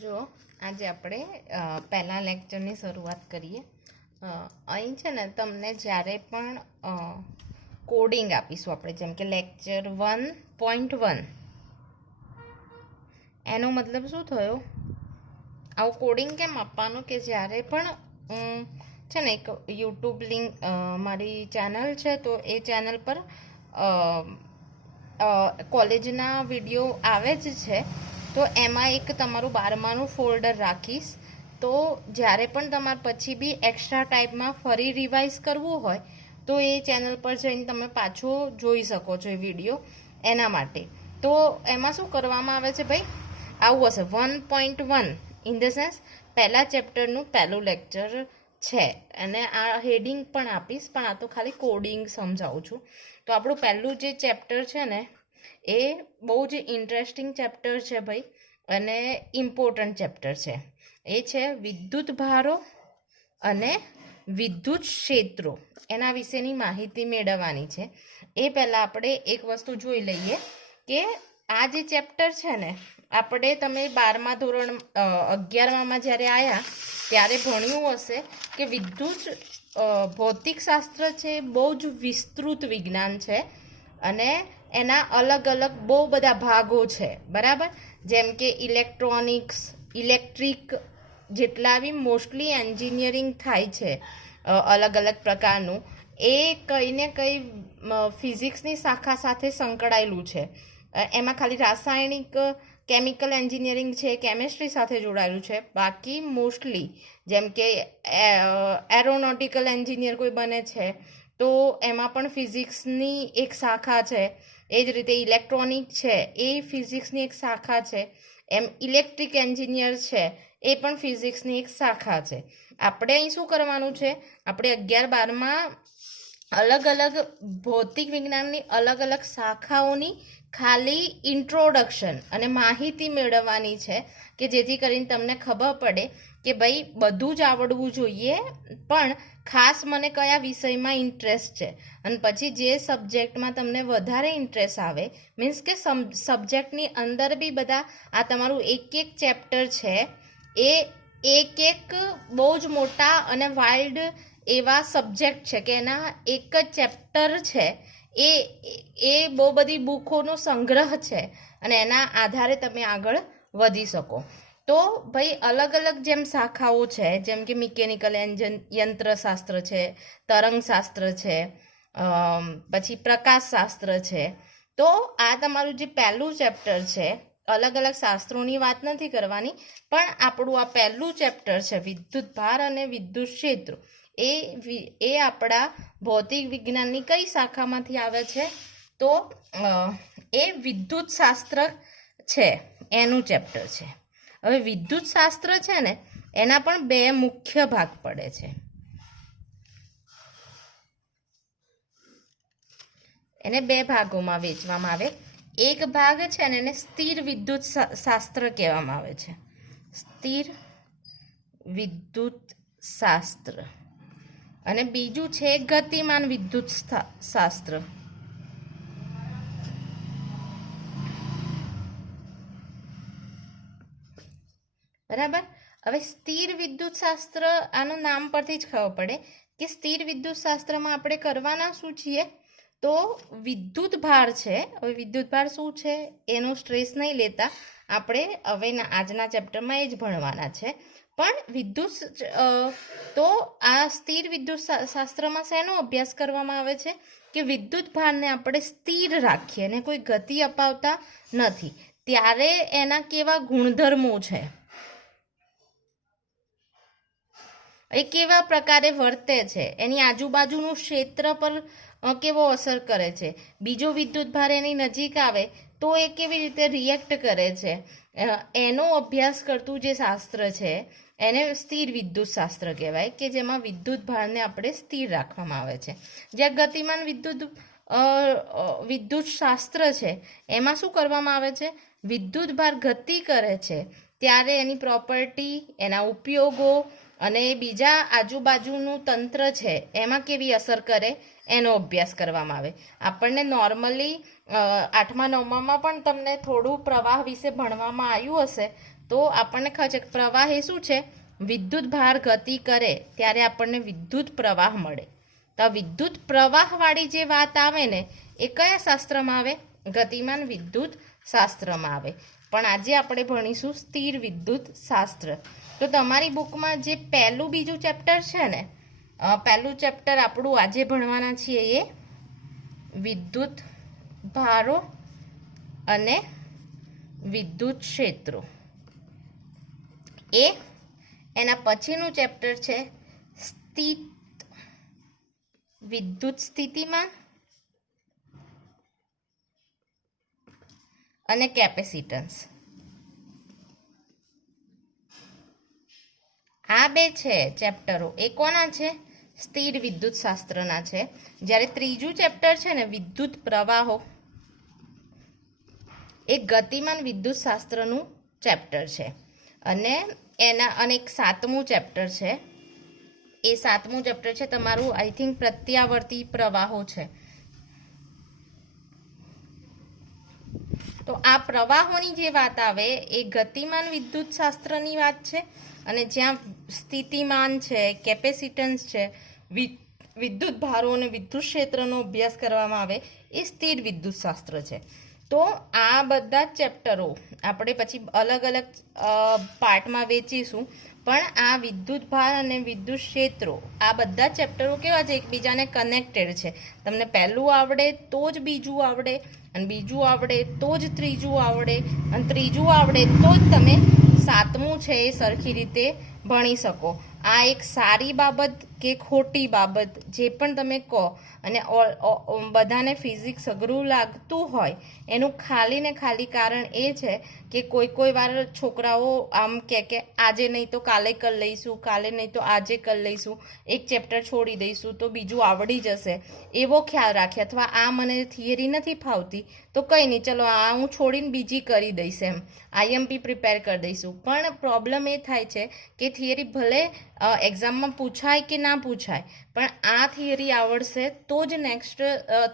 જો આજે આપણે પહેલા લેક્ચરની શરૂઆત કરીએ. અહીં છે ને તમને જ્યારે પણ કોડિંગ આપીશું આપણે, જેમ કે લેક્ચર 1.1, એનો મતલબ શું થયો? આવું કોડિંગ કેમ આપવાનું કે જ્યારે પણ છે ને એક યુટ્યુબ લિંક મારી ચેનલ છે, તો એ ચેનલ પર કોલેજના વિડીયો આવે જ છે, તો એમાં એક તમારું 12માનું ફોલ્ડર રાખીશ. તો જ્યારે પણ તમારે પછી બી એક્સ્ટ્રા ટાઈપમાં ફરી રિવાઇઝ કરવું હોય તો એ ચેનલ પર જઈને તમે પાછો જોઈ શકો છો એ વિડીયો. એના માટે તો એમાં શું કરવામાં આવે છે ભાઈ, આવું હશે 1.1 ઇન ધ સેન્સ પહેલા ચેપ્ટરનું પહેલું લેક્ચર છે, અને આ હેડિંગ પણ આપીશ, પણ આ તો ખાલી કોડિંગ સમજાવું છું. તો આપણું પહેલું જે ચેપ્ટર છે ને એ બહુ જ ઇન્ટરેસ્ટિંગ ચેપ્ટર છે ભાઈ, અને ઇમ્પોર્ટન્ટ ચેપ્ટર છે. એ છે વિદ્યુત ભારો અને વિદ્યુત ક્ષેત્રો, એના વિશેની માહિતી મેળવવાની છે. એ પહેલાં આપણે એક વસ્તુ જોઈ લઈએ કે આ જે ચેપ્ટર છે ને, આપણે તમે 12મા ધોરણ 11મામાં જ્યારે આવ્યા ત્યારે ભણ્યું હશે કે વિદ્યુત ભૌતિકશાસ્ત્ર છે, બહુ જ વિસ્તૃત વિજ્ઞાન છે, અને એના અલગ અલગ બહુ બધા ભાગો છે, બરાબર. જેમ કે ઇલેક્ટ્રોનિક્સ, ઇલેક્ટ્રિક, જેટલા બી મોસ્ટલી એન્જિનિયરિંગ થાય છે અલગ અલગ પ્રકારનું, એ કંઈ ને કંઈ ફિઝિક્સની શાખા સાથે સંકળાયેલું છે. એમાં ખાલી રાસાયણિક કેમિકલ એન્જિનિયરિંગ છે, કેમિસ્ટ્રી સાથે જોડાયેલું છે. બાકી મોસ્ટલી જેમ કે એરોનોટિકલ એન્જિનિયર કોઈ બને છે તો એમાં પણ ફિઝિક્સની એક શાખા છે. એ જ રીતે ઇલેક્ટ્રોનિક છે એ ફિઝિક્સની એક શાખા છે. એમ ઇલેક્ટ્રિક એન્જિનિયર છે એ પણ ફિઝિક્સની એક શાખા છે. આપણે અહીં શું કરવાનું છે, આપણે 11-12માં અલગ અલગ ભૌતિક વિજ્ઞાનની અલગ અલગ શાખાઓની ખાલી ઇન્ટ્રોડક્શન અને માહિતી મેળવવાની છે, કે જેથી કરીને તમને ખબર પડે કે ભાઈ બધું જ આવડવું જોઈએ, પણ ખાસ મને કયા વિષયમાં ઇન્ટરેસ્ટ છે. અને પછી જે સબ્જેક્ટમાં તમને વધારે ઇન્ટરેસ્ટ આવે, મીન્સ કે સબ્જેક્ટની અંદર બી બધા આ તમારું એક એક ચેપ્ટર છે, એ એક એક બહુ જ મોટા અને વાઇલ્ડ એવા સબ્જેક્ટ છે કે એના એક જ ચેપ્ટર છે, એ બહુ બધી બુકોનો સંગ્રહ છે, અને એના આધારે તમે આગળ વધી શકો. તો ભાઈ અલગ અલગ જેમ શાખાઓ છે, જેમ કે મિકેનિકલ યંત્રશાસ્ત્ર છે, તરંગશાસ્ત્ર છે, પછી પ્રકાશશાસ્ત્ર છે. તો આ તમારું જે પહેલું ચેપ્ટર છે, અલગ અલગ શાસ્ત્રોની વાત નથી કરવાની, પણ આપણું આ પહેલું ચેપ્ટર છે વિદ્યુત ભાર અને વિદ્યુત ક્ષેત્રો, એ આપણા ભૌતિક વિજ્ઞાનની કઈ શાખામાંથી આવે છે? તો એ વિદ્યુત શાસ્ત્ર છે, એનું ચેપ્ટર છે. હવે વિદ્યુત શાસ્ત્ર છે ને, એના પણ બે મુખ્ય ભાગ પડે છે. એને બે ભાગોમાં વહેંચવામાં આવે. એક ભાગ છે ને એને સ્થિર વિદ્યુત શાસ્ત્ર કહેવામાં આવે છે, સ્થિર વિદ્યુત શાસ્ત્ર. અને બીજું છે ગતિમાન વિદ્યુત શાસ્ત્ર. બરાબર. હવે સ્થિર વિદ્યુત શાસ્ત્ર, આનું નામ પરથી જ ખબર પડે કે સ્થિર વિદ્યુત શાસ્ત્રમાં આપણે કરવાના શું છીએ, તો વિદ્યુત ભાર છે. હવે વિદ્યુત ભાર શું છે એનો સ્ટ્રેસ નહીં લેતા, આપણે હવે આજના ચેપ્ટરમાં એ જ ભણવાના છે. પણ વિદ્યુત તો આ સ્થિર વિદ્યુત શાસ્ત્રમાં શેનો અભ્યાસ કરવામાં આવે છે કે વિદ્યુત ભારને આપણે સ્થિર રાખીએ અને કોઈ ગતિ અપાવતા નથી, ત્યારે એના કેવા ગુણધર્મો છે, એ કેવા પ્રકારે વર્તે છે, એની આજુબાજુનું ક્ષેત્ર પર કેવો અસર કરે છે, બીજો વિદ્યુત ભાર એની નજીક આવે તો એ કેવી રીતે રિએક્ટ કરે છે, એનો અભ્યાસ કરતું જે શાસ્ત્ર છે એને સ્થિર વિદ્યુત શાસ્ત્ર કહેવાય, કે જેમાં વિદ્યુત ભારને આપણે સ્થિર રાખવામાં આવે છે. જ્યાં ગતિમાન વિદ્યુત શાસ્ત્ર છે એમાં શું કરવામાં આવે છે, વિદ્યુત ભાર ગતિ કરે છે ત્યારે એની પ્રોપર્ટી, એના ઉપયોગો અને બીજા આજુબાજુનું તંત્ર છે એમાં કેવી અસર કરે એનો અભ્યાસ કરવામાં આવે. આપણને નોર્મલી 8મા 9મામાં પણ તમને થોડું પ્રવાહ વિશે ભણવામાં આવ્યું હશે, તો આપણને ખબર છે કે પ્રવાહ એ શું છે, વિદ્યુત ભાર ગતિ કરે ત્યારે આપણને વિદ્યુત પ્રવાહ મળે. તો વિદ્યુત પ્રવાહવાળી જે વાત આવે ને એ કયા શાસ્ત્રમાં આવે, ગતિમાન વિદ્યુત શાસ્ત્રમાં આવે. પણ આજે આપણે ભણીશું સ્થિર વિદ્યુત શાસ્ત્ર. તો તમારી બુકમાં જે પહેલું બીજું ચેપ્ટર છે ને, પહેલું ચેપ્ટર આપણું આજે ભણવાના છીએ એ વિદ્યુત ભારો અને વિદ્યુત ક્ષેત્રો. એના પછીનું ચેપ્ટર છે વિદ્યુત સ્થિતિમાન અને કેપેસિટન્સ. આ બે છે ચેપ્ટરો, એ કોના છે, સ્થિર વિદ્યુત શાસ્ત્રના છે. જ્યારે ત્રીજું ચેપ્ટર છે ને વિદ્યુત પ્રવાહો, એ ગતિમાન વિદ્યુત શાસ્ત્રનું ચેપ્ટર છે. અને એક સાતમું ચેપ્ટર છે, એ સાતમું ચેપ્ટર છે તમારું આઈ થિંક પ્રત્યાવર્તી પ્રવાહો છે. તો આ પ્રવાહોની જે વાત આવે એ ગતિમાન વિદ્યુત શાસ્ત્રની વાત છે, અને જ્યાં સ્થિતિમાન છે, કેપેસિટન્સ છે, વિદ્યુત ભારો અને વિદ્યુત ક્ષેત્રનો અભ્યાસ કરવામાં આવે એ સ્થિર વિદ્યુત શાસ્ત્ર છે. તો આ બધા જ ચેપ્ટરો આપણે પછી અલગ અલગ પાર્ટમાં વેચીશું, પણ આ વિદ્યુત ભાર અને વિદ્યુત ક્ષેત્રો આ બધા ચેપ્ટરો કેવા છે, એકબીજાને કનેક્ટેડ છે. તમને પહેલું આવડે તો જ બીજું આવડે, અને બીજું આવડે તો જ ત્રીજું આવડે, અને ત્રીજું આવડે તો જ તમે સાતમું છે એ સરખી રીતે ભણી શકો. આ એક સારી બાબત કે ખોટી બાબત જે પણ તમે કહો, અને બધાને ફિઝિક્સ અઘરું લાગતું હોય એનું ખાલી ને ખાલી કારણ એ છે કે કોઈ વાર છોકરાઓ આમ કે આજે નહીં તો કાલે કરી લઈશું, કાલે નહીં તો આજે કરી લઈશું, એક ચેપ્ટર છોડી દઈશું તો બીજું આવડી જશે, એવો ખ્યાલ રાખે. અથવા આ મને થિયરી નથી ફાવતી તો કંઈ નહીં, ચલો આ હું છોડીને બીજી કરી દઈશ, એમ આઈએમપી પ્રિપેર કરી દઈશું. પણ પ્રોબ્લેમ એ થાય છે કે થિયરી ભલે એક્ઝામમાં પૂછાય કે ના પૂછાય, પણ આ થિયરી આવડશે તો જ નેક્સ્ટ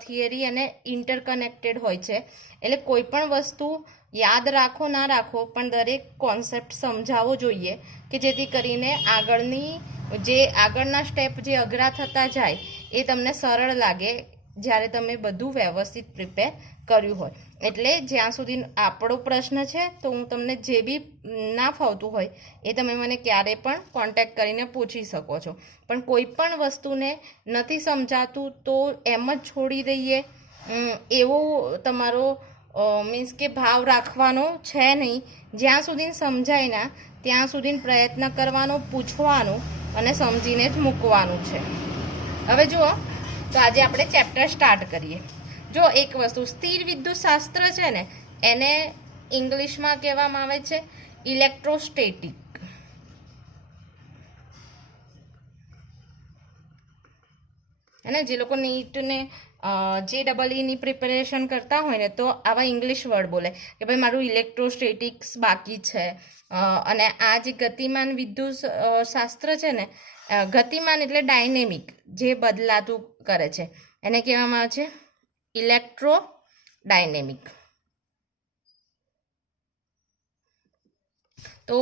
થિયરી અને ઇન્ટરકનેક્ટેડ હોય છે. એટલે કોઈ પણ વસ્તુ યાદ રાખો ના રાખો, પણ દરેક કોન્સેપ્ટ સમજાવવો જોઈએ કે જેથી કરીને આગળના સ્ટેપ જે અઘરા થતા જાય એ તમને સરળ લાગે જ્યારે તમે બધું વ્યવસ્થિત પ્રિપેર કર્યું હોય. એટલે જ્યાં સુધી આપણો પ્રશ્ન છે તો હું તમને જે બી ના ફાવતું હોય એ તમે મને ક્યારે પણ કોન્ટેક્ટ કરીને પૂછી શકો છો. પણ કોઈ પણ વસ્તુને નથી સમજાતું તો એમ જ છોડી દઈએ એવો તમારો મીન્સ કે ભાવ રાખવાનો છે નહીં. જ્યાં સુધી સમજાય ના ત્યાં સુધી પ્રયત્ન કરવાનો, પૂછવાનો અને સમજીને જ મૂકવાનું છે. હવે જુઓ, તો આજે આપણે ચેપ્ટર સ્ટાર્ટ કરીએ. જો એક વસ્તુ, સ્થિર વિદ્યુત શાસ્ત્ર છે ને એને ઇંગ્લિશમાં કહેવામાં આવે છે ઇલેક્ટ્રોસ્ટેટિક. અને જે લોકો નીટને JEE ની પ્રિપેરેશન કરતા હોય ને તો આવા ઇંગ્લિશ વર્ડ બોલે કે ભાઈ મારું ઇલેક્ટ્રોસ્ટેટિક્સ બાકી છે. અને આ જે ગતિમાન વિદ્યુત શાસ્ત્ર છે ને, ગતિમાન એટલે ડાયનેમિક, જે બદલાતું કરે છે, એને કહેવામાં આવે છે ઇલેક્ટ્રો ડાયનેમિક. તો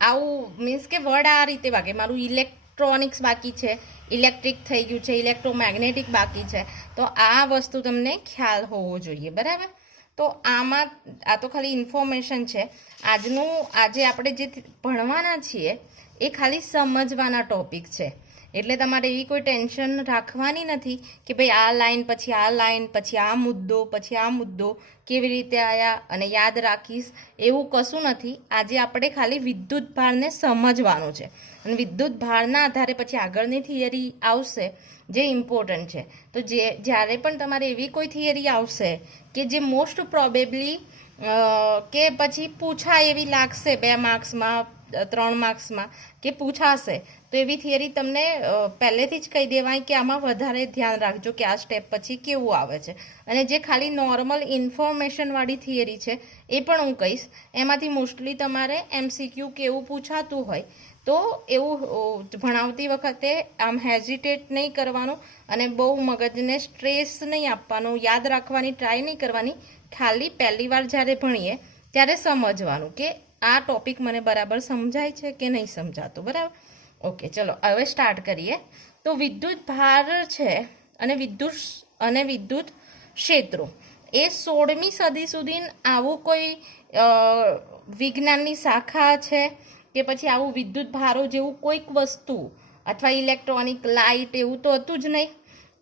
આવું મીન્સ કે વર્ડ આ રીતે વાગે, મારું ઇલેક્ટ્રોનિક્સ બાકી છે, ઇલેક્ટ્રિક થઈ ગયું છે, ઇલેક્ટ્રોમેગ્નેટિક બાકી છે. તો આ વસ્તુ તમને ખ્યાલ હોવો જોઈએ, બરાબર. તો આમાં આ તો ખાલી ઇન્ફોર્મેશન છે. આજે આપણે જે ભણવાના છીએ એ ખાલી સમજવાના ટોપિક છે. એટલે તમારે એવી કોઈ ટેન્શન રાખવાની નથી કે ભાઈ આ લાઈન પછી આ લાઈન પછી આ મુદ્દો કેવી રીતે આવ્યા અને યાદ રાખીશ, એવું કશું નથી. આજે આપણે ખાલી વિદ્યુત ભારને સમજવાનું છે, અને વિદ્યુત ભારના આધારે પછી આગળની થિયરી આવશે જે ઇમ્પોર્ટન્ટ છે. તો જ્યારે પણ તમારે એવી કોઈ થિયરી આવશે કે જે મોસ્ટ પ્રોબેબલી કે પછી પૂછાય એવી લાગશે 2 માર્ક્સમાં 3 માર્ક્સમાં કે પૂછાશે, તો એવી થિયરી તમને પહેલેથી જ કહી દેવાય કે આમાં વધારે ધ્યાન રાખજો કે આ સ્ટેપ પછી કેવું આવે છે. અને જે ખાલી નોર્મલ ઇન્ફોર્મેશનવાળી થિયરી છે એ પણ હું કહીશ. એમાંથી મોસ્ટલી તમારે MCQ કેવું પૂછાતું હોય તો એવું ભણાવતી વખતે આમ હેઝિટેટ નહીં કરવાનું, અને બહુ મગજને સ્ટ્રેસ નહીં આપવાનું, યાદ રાખવાની ટ્રાય નહીં કરવાની. ખાલી પહેલી વાર જ્યારે ભણીએ ત્યારે સમજવાનું કે આ ટોપિક મને બરાબર સમજાય છે કે નહીં સમજાતો? બરાબર, ઓકે, ચલો હવે સ્ટાર્ટ કરીએ. તો વિદ્યુત ભાર છે અને વિદ્યુત ક્ષેત્રો એ 16મી સદી સુધી આવું કોઈ વિજ્ઞાનની શાખા છે કે પછી આવું વિદ્યુત ભારો જેવું કોઈક વસ્તુ અથવા ઇલેક્ટ્રોનિક લાઇટ એવું તો હતું જ નહીં.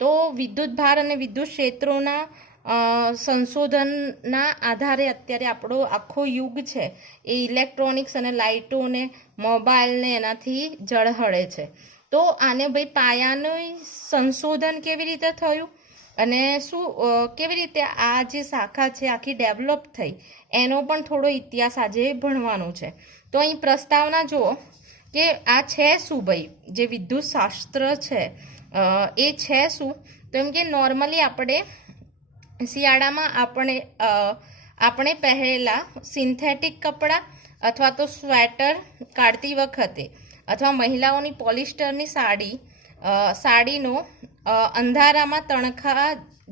તો વિદ્યુત ભાર અને વિદ્યુત ક્ષેત્રોના સંશોધનના આધારે અત્યારે આપણો આખો યુગ છે એ ઇલેક્ટ્રોનિક્સ અને લાઇટોને મોબાઈલને એનાથી ઝળહળે છે. તો આને ભાઈ પાયાનું સંશોધન કેવી રીતે થયું અને કેવી રીતે આ જે શાખા છે આખી ડેવલપ થઈ એનો પણ થોડો ઇતિહાસ આજે ભણવાનો છે. તો અહીં પ્રસ્તાવના જુઓ કે આ છે શું ભાઈ, જે વિદ્યુત શાસ્ત્ર છે એ છે શું? તો એમ કે નોર્મલી આપણે શિયાળામાં આપણે પહેરેલા સિન્થેટિક કપડાં અથવા તો સ્વેટર કાઢતી વખતે અથવા મહિલાઓની પોલિસ્ટરની સાડીનો અંધારામાં તણખા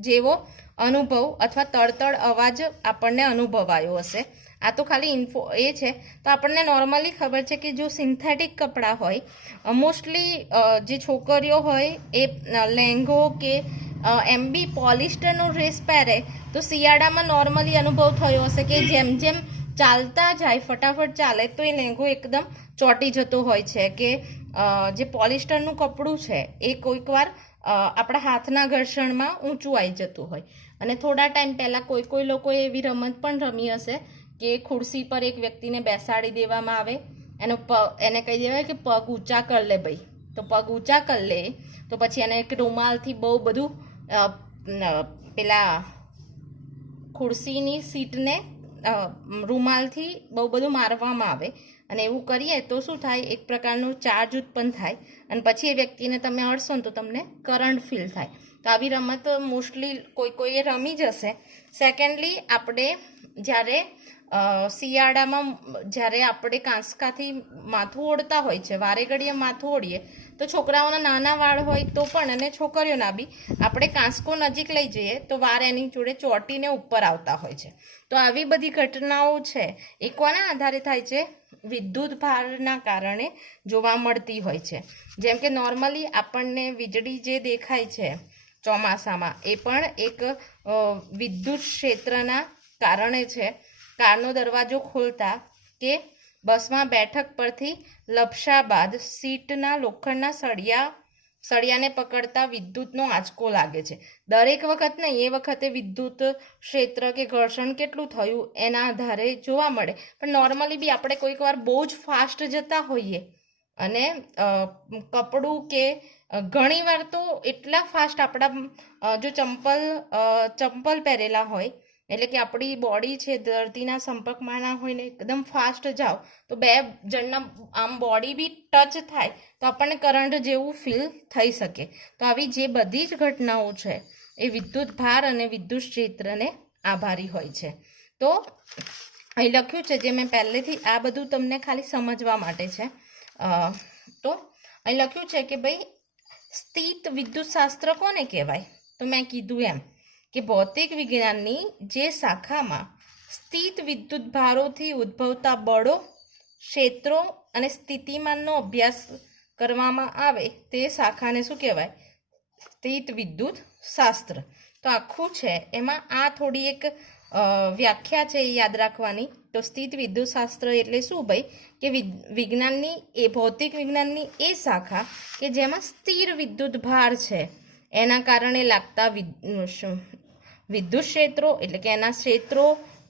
જેવો અનુભવ અથવા તળતળ અવાજ આપણને અનુભવાયો હશે. આ તો ખાલી ઇન્ફો એ છે. તો આપણને નોર્મલી ખબર છે કે જો સિન્થેટિક કપડાં હોય, મોસ્ટલી જે છોકરીઓ હોય એ લહેંગો કે એમ બી પોલિસ્ટરનો ડ્રેસ પહેરે તો શિયાળામાં નોર્મલી અનુભવ થયો હશે કે જેમ જેમ ચાલતા જાય ફટાફટ ચાલે તો એ લહેંગો એકદમ ચોંટી જતો હોય છે કે જે પોલિસ્ટરનું કપડું છે એ કોઈક વાર આપણા હાથના ઘર્ષણમાં ઊંચું આવી જતું હોય. અને થોડા ટાઈમ પહેલાં કોઈ લોકોએ એવી રમત પણ રમી હશે કે ખુરશી પર એક વ્યક્તિને બેસાડી દેવામાં આવે, એને કહી દેવાય કે પગ ઊંચા કર લે ભાઈ. તો પગ ઊંચા કરી લે તો પછી એને એક રૂમાલથી બહુ બધું પેલા ખુરશીની સીટને રૂમાલથી બહુ બધું મારવામાં આવે. અને એવું કરીએ તો શું થાય, એક પ્રકારનો ચાર્જ ઉત્પન્ન થાય અને પછી એ વ્યક્તિને તમે અડશો ને તો તમને કરંટ ફીલ થાય. તો આવી રમત મોસ્ટલી કોઈએ રમી જ હશે. સેકન્ડલી, આપણે જ્યારે શિયાળામાં જ્યારે આપણે કાંસકાથી માથું ઓળતા હોય છે, વારે ઘડીએ માથું ઓળીએ તો છોકરાઓના નાના વાળ હોય તો પણ અને છોકરીઓના બી આપણે કાંસકો નજીક લઈ જઈએ તો વાર એની જોડે ચોંટીને ઉપર આવતા હોય છે. તો આવી બધી ઘટનાઓ છે એ કોના આધારે થાય છે? વિદ્યુત ભારના કારણે જોવા મળતી હોય છે. જેમ કે નોર્મલી આપણને વીજળી જે દેખાય છે ચોમાસામાં એ પણ એક વિદ્યુત ક્ષેત્રના કારણે છે. કારનો દરવાજો ખોલતા કે બસમાં બેઠક પરથી લપસા બાદ સીટના લોખંડના સળિયાને પકડતા વિદ્યુતનો આંચકો લાગે છે. દરેક વખત નહીં, એ વખતે વિદ્યુત ક્ષેત્ર કે ઘર્ષણ કેટલું થયું એના આધારે જોવા મળે. પણ નોર્મલી બી આપણે કોઈક વાર બહુ જ ફાસ્ટ જતા હોઈએ અને કપડું કે ઘણી વાર તો એટલા ફાસ્ટ આપણા જો ચંપલ પહેરેલા હોય એટલે કે આપણી બોડી છે ધરતીના સંપર્કમાં ના હોય ને એકદમ ફાસ્ટ જાઓ તો બે જણના આમ બોડી બી ટચ થાય તો આપણને કરંટ જેવું ફીલ થઈ શકે. તો આવી જે બધી જ ઘટનાઓ છે એ વિદ્યુત ભાર અને વિદ્યુત ક્ષેત્રને આભારી હોય છે. તો અહીં લખ્યું છે, જે મેં પહેલેથી આ બધું તમને ખાલી સમજવા માટે છે. તો અહીં લખ્યું છે કે ભાઈ સ્થિત વિદ્યુત શાસ્ત્ર કોને કહેવાય? તો મેં કીધું એમ કે ભૌતિક વિજ્ઞાનની જે શાખામાં સ્થિત વિદ્યુત ભારોથી ઉદ્ભવતા બળો, ક્ષેત્રો અને સ્થિતિમાનનો અભ્યાસ કરવામાં આવે તે શાખાને શું કહેવાય? સ્થિત વિદ્યુત શાસ્ત્ર. તો આખું છે એમાં આ થોડી એક વ્યાખ્યા છે એ યાદ રાખવાની. તો સ્થિત વિદ્યુત શાસ્ત્ર એટલે શું ભાઈ? કે વિજ્ઞાનની એ ભૌતિક વિજ્ઞાનની એ શાખા કે જેમાં સ્થિર વિદ્યુત ભાર છે એના કારણે લાગતા વિદ્યુત ક્ષેત્રો એટલે કે એના ક્ષેત્રો,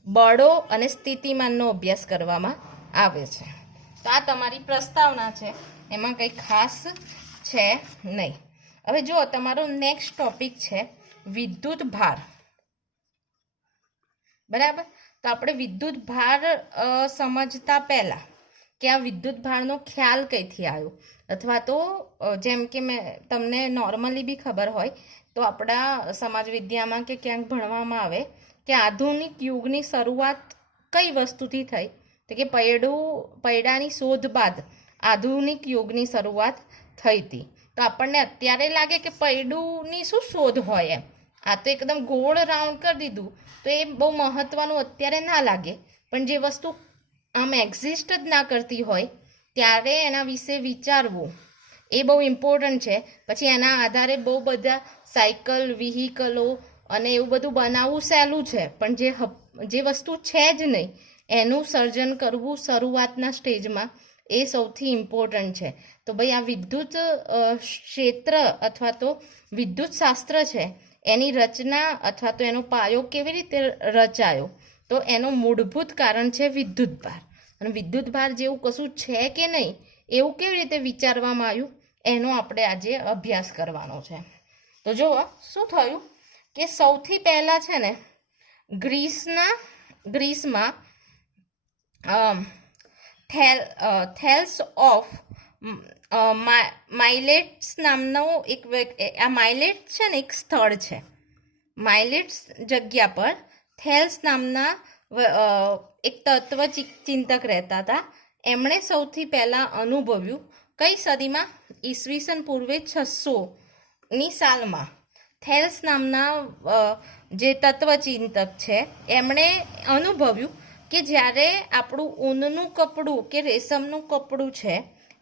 બળો અને સ્થિતિમાનનો અભ્યાસ કરવામાં આવે છે. તો આ તમારી પ્રસ્તાવના છે, એમાં કંઈ ખાસ છે નહીં. હવે જો તમારો નેક્સ્ટ ટોપિક છે વિદ્યુત ભાર. બરાબર, તો આપણે વિદ્યુત ભાર સમજતા પહેલાં કે આ વિદ્યુત ભારનો ખ્યાલ કઈથી આવ્યો, અથવા તો જેમ કે મેં તમને નોર્મલી બી ખબર હોય તો આપણા સમાજ વિદ્યામાં કે ક્યાંક ભણવામાં આવે કે આધુનિક યુગની શરૂઆત કઈ વસ્તુથી થઈ? તો કે પૈડાની શોધ બાદ આધુનિક યુગની શરૂઆત થઈ હતી. તો આપણને અત્યારે લાગે કે પૈડુની શું શોધ હોય એમ, આ તો એકદમ ગોળ રાઉન્ડ કરી દીધું તો એ બહુ મહત્વનું અત્યારે ના લાગે. પણ જે વસ્તુ આમ એક્ઝિસ્ટ જ ના કરતી હોય ત્યારે એના વિશે વિચારવું એ બહુ ઇમ્પોર્ટન્ટ છે. પછી એના આધારે બહુ બધા સાયકલ, વ્હીકલો અને એવું બધું બનાવવું સહેલું છે, પણ જે વસ્તુ છે જ નહીં એનું સર્જન કરવું શરૂઆતના સ્ટેજમાં એ સૌથી ઇમ્પોર્ટન્ટ છે. તો ભાઈ આ વિદ્યુત ક્ષેત્ર અથવા તો વિદ્યુત શાસ્ત્ર છે એની રચના અથવા તો એનો પાયો કેવી રીતે રચાયો, તો એનું મૂળભૂત કારણ છે વિદ્યુતભાર. અને વિદ્યુતભાર જેવું કશું છે કે નહીં એવું કેવી રીતે વિચારવામાં આવ્યું એનો આપણે આજે અભ્યાસ કરવાનો છે. તો જુઓ શું થયું કે સૌથી પહેલાં છે ને ગ્રીસમાં થેલ્સ ઓફ માઇલેટ્સ નામનો આ માઇલેટ છે ને એક સ્થળ છે. માઇલેટ્સ જગ્યા પર થેલ્સ નામના એક તત્વચિંતક રહેતા હતા. એમણે સૌથી પહેલાં અનુભવ્યું કઈ સદીમાં? ઈસવીસન પૂર્વે 600ની સાલમાં થેલ્સ નામના જે તત્વચિંતક છે એમણે અનુભવ્યું કે જ્યારે આપણું ઊનનું કપડું કે રેશમનું કપડું છે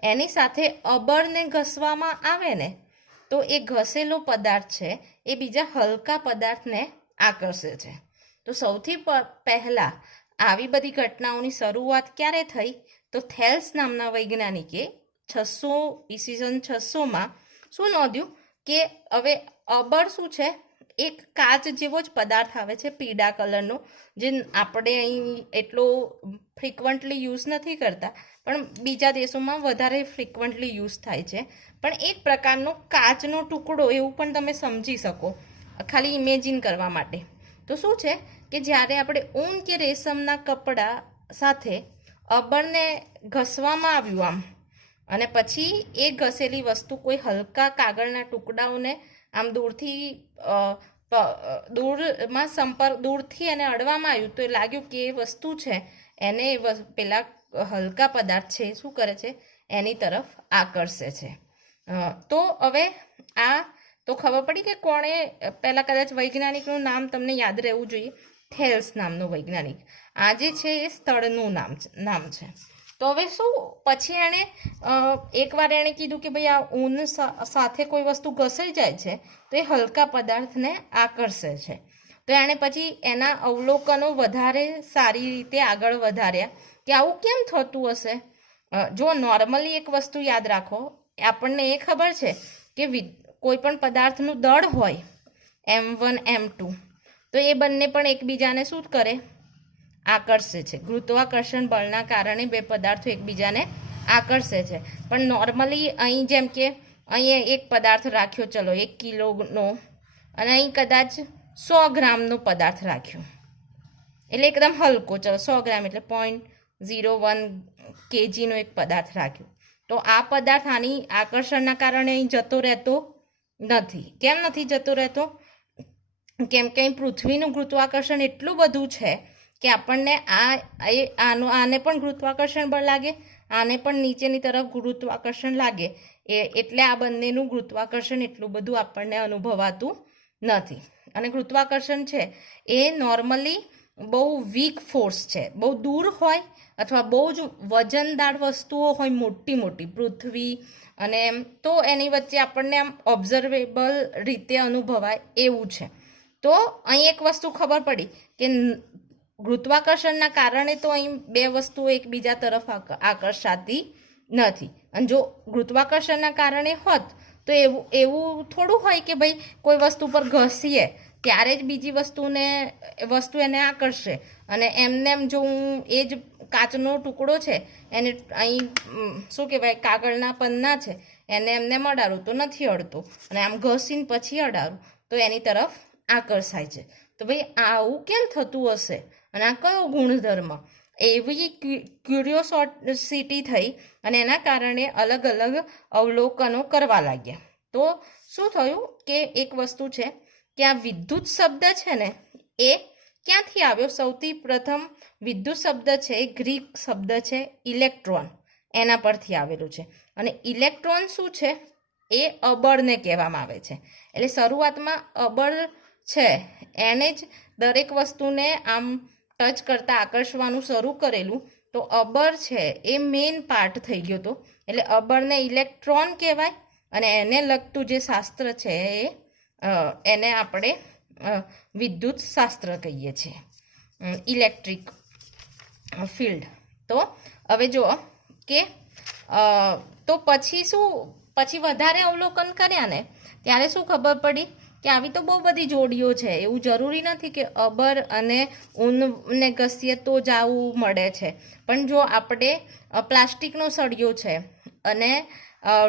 એની સાથે અબરને ઘસવામાં આવે ને તો એ ઘસેલો પદાર્થ છે એ બીજા હલકા પદાર્થને આકર્ષે છે. તો સૌથી પહેલાં આવી બધી ઘટનાઓની શરૂઆત ક્યારે થઈ? તો થેલ્સ નામના વૈજ્ઞાનિકે ઈસવીસન 600માં શું નોંધ્યું કે હવે અબર શું છે? એક કાચ જેવો જ પદાર્થ આવે છે પીળા કલરનો, જે આપણે અહીં એટલો ફ્રિકવન્ટલી યુઝ નથી કરતા પણ બીજા દેશોમાં વધારે ફ્રિકવન્ટલી યુઝ થાય છે. પણ એક પ્રકારનો કાચનો ટુકડો એવું પણ તમે સમજી શકો ખાલી ઇમેજિન કરવા માટે. તો શું છે કે જ્યારે આપણે ઊન કે રેશમના કપડા સાથે અબરને ઘસવામાં આવ્યું આમ, અને પછી એ ઘસેલી વસ્તુ કોઈ હલકા કાગળના ટુકડાઓને આમ દૂરથી એને અડવામાં આવ્યું તો એ લાગ્યું કે એ વસ્તુ છે એને પેલા હલકા પદાર્થ છે શું કરે છે? એની તરફ આકર્ષે છે. તો હવે આ તો ખબર પડી કે કોણે પહેલાં કદાચ વૈજ્ઞાનિકનું નામ તમને યાદ રહેવું જોઈએ, થેલ્સ નામનો વૈજ્ઞાનિક. આ જે છે એ સ્થળનું નામ છે. તો હવે શું પછી એણે એકવાર એણે કીધું કે ભાઈ આ ઊન સાથે કોઈ વસ્તુ ઘસાઈ જાય છે તો એ હલકા પદાર્થને આકર્ષે છે. તો એણે પછી એના અવલોકનો વધારે સારી રીતે આગળ વધાર્યા કે આવું કેમ થતું હશે. જો નોર્મલી એક વસ્તુ યાદ રાખો, આપણને એ ખબર છે કે કોઈ પણ પદાર્થનું દળ હોય M1 M2 તો એ બંને પણ એકબીજાને શું કરે? આકર્ષે છે. ગુરુત્વાકર્ષણ બળના કારણે બે પદાર્થો એકબીજાને આકર્ષે છે. પણ નોર્મલી અહીં જેમ કે અહીં એક પદાર્થ રાખ્યો, ચલો 1 કિલોનો, અને અહીં કદાચ 100 ગ્રામનો પદાર્થ રાખ્યો એટલે એકદમ હલકો, ચલો 100 ગ્રામ એટલે 0.01 kgનો એક પદાર્થ રાખ્યો. તો આ પદાર્થ આની આકર્ષણના કારણે અહીં જતો રહેતો નથી. કેમ નથી જતો રહેતો? કેમ કે અહીં પૃથ્વીનું ગુરુત્વાકર્ષણ એટલું બધું છે કે આપણને આને પણ ગુરુત્વાકર્ષણ બળ લાગે, આને પણ નીચેની તરફ ગુરુત્વાકર્ષણ લાગે, એટલે આ બંનેનું ગુરુત્વાકર્ષણ એટલું બધું આપણને અનુભવાતું નથી. અને ગુરુત્વાકર્ષણ છે એ નોર્મલી બહુ વીક ફોર્સ છે. બહુ દૂર હોય અથવા બહુ જ વજનદાર વસ્તુઓ હોય મોટી મોટી પૃથ્વી અને તો એની વચ્ચે આપણને આમ ઓબ્ઝર્વેબલ રીતે અનુભવાય એવું છે. તો અહીં એક વસ્તુ ખબર પડી કે ગુરુત્વાકર્ષણના કારણે તો અહીં બે વસ્તુઓ એકબીજા તરફ આકર્ષાતી નથી. અને જો ગુરુત્વાકર્ષણના કારણે હોત તો એવું થોડું હોય કે ભાઈ કોઈ વસ્તુ પર ઘસીએ ત્યારે જ બીજી વસ્તુ એને આકર્ષે, અને એમ જો હું એ જ કાચનો ટુકડો છે એને અહીં શું કહેવાય કાગળના પન્ના છે એને એમને અડાડું તો નથી અડતો, અને આમ ઘસીને પછી અડાડું તો એની તરફ આકર્ષાય છે. તો ભાઈ આવું કેમ થતું હશે અને આ કયો ગુણધર્મ? એવી ક્યુરિયોસિટી થઈ અને એના કારણે અલગ અલગ અવલોકનો કરવા લાગ્યા. તો શું થયું કે એક વસ્તુ છે કે આ વિદ્યુત શબ્દ છે ને એ ક્યાંથી આવ્યો? સૌથી પ્રથમ વિદ્યુત શબ્દ છે એ ગ્રીક શબ્દ છે ઇલેક્ટ્રોન, એના પરથી આવેલું છે. અને ઇલેક્ટ્રોન શું છે? એ અબળને કહેવામાં આવે છે. એટલે શરૂઆતમાં અબળ છે એને જ દરેક વસ્તુને આમ ટચ કરતાં આકર્ષવાનું શરૂ કરેલું, તો અબર છે એ મેઇન પાર્ટ થઈ ગયો હતો, એટલે અબરને ઇલેક્ટ્રોન કહેવાય અને એને લગતું જે શાસ્ત્ર છે એને આપણે વિદ્યુત શાસ્ત્ર કહીએ છીએ, ઇલેક્ટ્રિક ફિલ્ડ. તો હવે જુઓ કે તો પછી વધારે અવલોકન કર્યા ને ત્યારે શું ખબર પડી કે આવી તો બહુ બધી જોડીઓ છે, એવું જરૂરી નથી કે અબર અને ઊનને ઘસીએ તો જ આવું મળે છે. પણ જો આપણે પ્લાસ્ટિકનો સળિયો છે અને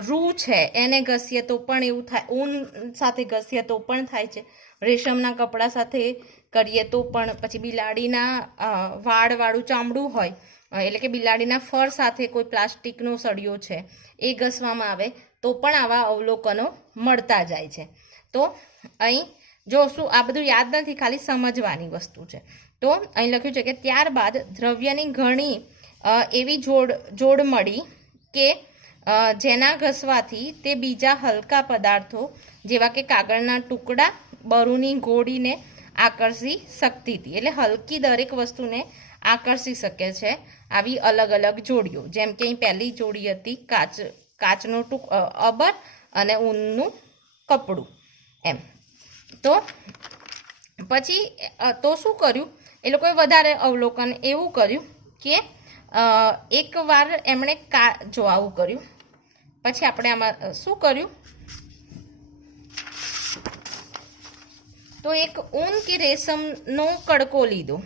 રૂ છે એને ઘસીએ તો પણ એવું થાય, ઊન સાથે ઘસીએ તો પણ થાય છે, રેશમના કપડા સાથે કરીએ તો પણ, પછી બિલાડીના વાળવાળું ચામડું હોય એટલે કે બિલાડીના ફર સાથે કોઈ પ્લાસ્ટિકનો સળિયો છે એ ઘસવામાં આવે તો પણ આવા અવલોકનો મળતા જાય છે. તો અહીં જો શું આ બધું યાદ નથી, ખાલી સમજવાની વસ્તુ છે. તો અહીં લખ્યું છે કે ત્યારબાદ દ્રવ્યની ઘણી એવી જોડ મળી કે જેના ઘસવાથી તે બીજા હલકા પદાર્થો જેવા કે કાગળના ટુકડા, બરુની ગોળીને આકર્ષી શકતી હતી. એટલે હલકી દરેક વસ્તુને આકર્ષી શકે છે આવી અલગ અલગ જોડીઓ. જેમ કે અહીં પહેલી જોડી હતી કાચનો અબર અને ઊનનું કપડું એમ. તો પછી તો શું કર્યું એ લોકોએ વધારે અવલોકન એવું કર્યું કે એકવાર એમણે જો આવું કર્યું. પછી આપણે આમાં શું કર્યું તો એક ઊન કે રેશમનો કડકો લીધો.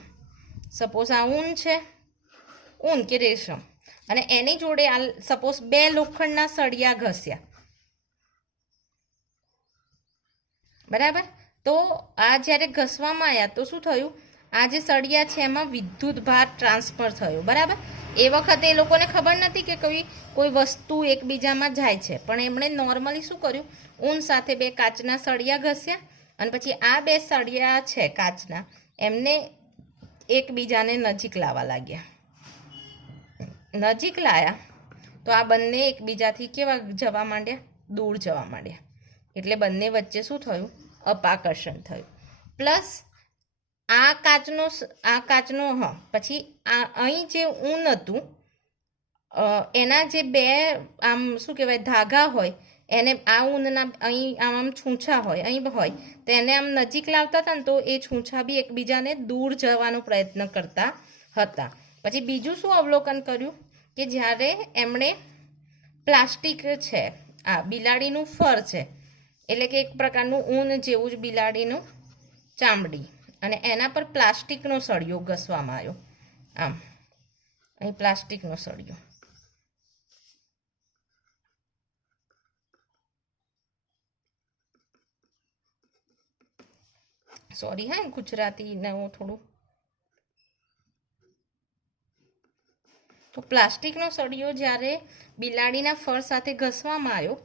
સપોઝ આ ઊન છે, ઊન કે રેશમ, અને એની જોડે આ સપોઝ 2 લોખંડના સળિયા ઘસ્યા, બરાબર. તો આ જ્યારે ઘસવામાં આવ્યા તો શું થયું, આ જે સળિયા છે એમાં વિદ્યુત ભાર ટ્રાન્સફર થયો, બરાબર. એ વખતે એ લોકોને ખબર નથી કે કોઈ વસ્તુ એકબીજામાં જાય છે, પણ એમણે નોર્મલી શું કર્યું, ઊન સાથે 2 કાચના સળિયા ઘસ્યા અને પછી આ 2 સળિયા છે કાચના એમને એકબીજાને નજીક લાવવા લાગ્યા. નજીક લાયા તો આ બંને એકબીજાથી કેવા જવા માંડ્યા, દૂર જવા માંડ્યા. એટલે બંને વચ્ચે શું થયું, અપાકર્ષણ થયું. પ્લસ આ કાચનો પછી અહીં જે ઊન હતું એના જે 2 આમ શું કહેવાય ધાગા હોય એને આ ઊનના અહીં આમ છૂંછા હોય અહીં હોય તો એને આમ નજીક લાવતા હતા ને તો એ છૂંછા બી એકબીજાને દૂર જવાનો પ્રયત્ન કરતા હતા. પછી બીજું શું અવલોકન કર્યું કે જ્યારે એમણે પ્લાસ્ટિક છે, આ બિલાડીનું ફર છે એટલે કે એક પ્રકારનું ઊન જેવું જ બિલાડીનું ચામડી, અને એના પર પ્લાસ્ટિકનો સળિયો ઘસવામાં આવ્યો. આમ અહીં પ્લાસ્ટિકનો સળિયો, સોરી હા ગુજરાતીને હું થોડું. તો પ્લાસ્ટિકનો સળિયો જ્યારે બિલાડીના ફર સાથે ઘસવામાં આવ્યો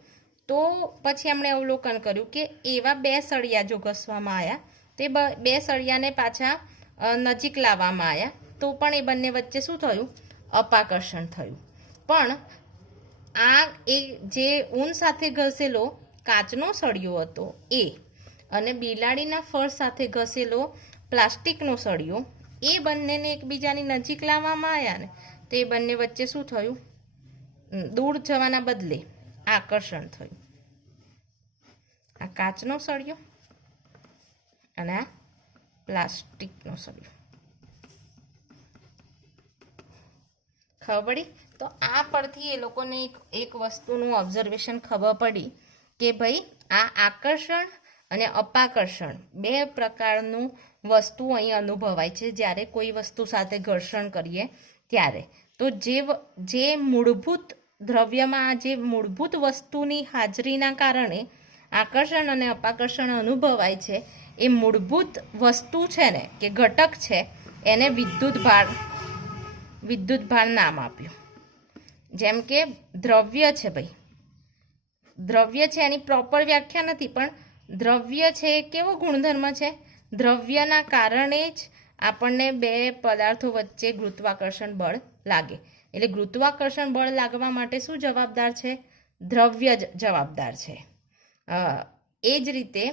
તો પછી એમણે અવલોકન કર્યું કે એવા 2 સળિયા જો ઘસવામાં આવ્યા તે 2 સળિયાને પાછા નજીક લાવવામાં આવ્યા તો પણ એ બંને વચ્ચે શું થયું, અપાકર્ષણ થયું. પણ આ એ જે ઊન સાથે ઘસેલો કાચનો સળિયો હતો એ અને બિલાડીના ફર સાથે ઘસેલો પ્લાસ્ટિકનો સળિયો એ બંનેને એકબીજાની નજીક લાવવામાં આવ્યા ને તો એ બંને વચ્ચે શું થયું, દૂર જવાના બદલે આકર્ષણ થયું. આ કાચનો સળિયો અને આ પ્લાસ્ટિકનો સળિયો. ખબર પડી? તો આ પરથી એ લોકોને એક વસ્તુનું ઓબ્ઝર્વેશન ખબર પડી કે ભાઈ આ આકર્ષણ અને અપાકર્ષણ 2 પ્રકારનું વસ્તુ અહીં અનુભવાય છે જ્યારે કોઈ વસ્તુ સાથે ઘર્ષણ કરીએ ત્યારે. તો જે મૂળભૂત દ્રવ્યમાં જે મૂળભૂત વસ્તુની હાજરીના કારણે આકર્ષણ અને અપાકર્ષણ અનુભવાય છે એ મૂળભૂત વસ્તુ છે ને કે ઘટક છે એને વિદ્યુત ભાર નામ આપ્યું. જેમ કે દ્રવ્ય છે ભાઈ, દ્રવ્ય છે એની પ્રોપર વ્યાખ્યા નથી, પણ દ્રવ્ય છે કેવો ગુણધર્મ છે, દ્રવ્યના કારણે જ આપણને 2 પદાર્થો વચ્ચે ગુરુત્વાકર્ષણ બળ લાગે. એટલે ગુરુત્વાકર્ષણ બળ લાગવા માટે શું જવાબદાર છે, દ્રવ્ય જ જવાબદાર છે. એ જ રીતે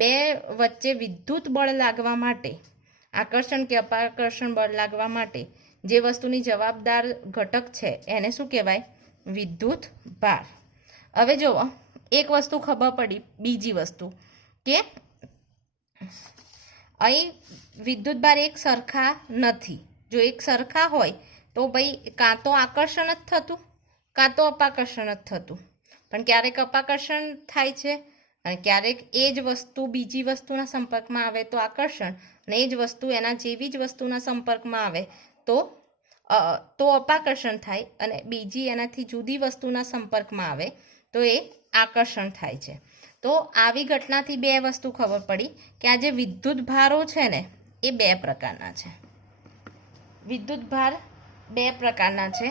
2 વચ્ચે વિદ્યુત બળ લાગવા માટે, આકર્ષણ કે અપાકર્ષણ બળ લાગવા માટે જે વસ્તુની જવાબદાર ઘટક છે એને શું કહેવાય? વિદ્યુત ભાર. હવે જુઓ, એક વસ્તુ ખબર પડી, બીજી વસ્તુ કે અહીં વિદ્યુત ભાર એક સરખા નથી. જો એક સરખા હોય તો ભાઈ કાં તો આકર્ષણ જ થતું, કાં તો અપાકર્ષણ જ થતું. પણ ક્યારેક અપાકર્ષણ થાય છે અને ક્યારેક એ જ વસ્તુ બીજી વસ્તુના સંપર્કમાં આવે તો આકર્ષણ, અને એ જ વસ્તુ એના જેવી જ વસ્તુના સંપર્કમાં આવે તો અપાકર્ષણ થાય, અને બીજી એનાથી જુદી વસ્તુના સંપર્કમાં આવે તો એ આકર્ષણ થાય છે. તો આવી ઘટનાથી બે વસ્તુ ખબર પડી કે આ જે વિદ્યુત ભારો છે ને એ બે પ્રકારના છે. વિદ્યુત ભાર બે પ્રકારના છે.